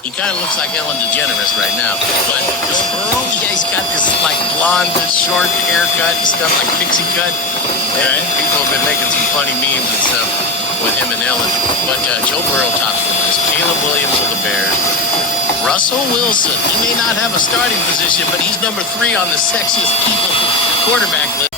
He kind of looks like Ellen DeGeneres right now. But Joe Burrow, yeah, he's got this like blonde, short haircut and stuff, like pixie cut. And people have been making some funny memes and stuff with him and Ellen. But Joe Burrow tops the list. Caleb Williams of the Bears. Russell Wilson. He may not have a starting position, but he's number 3 on the sexiest people quarterback list.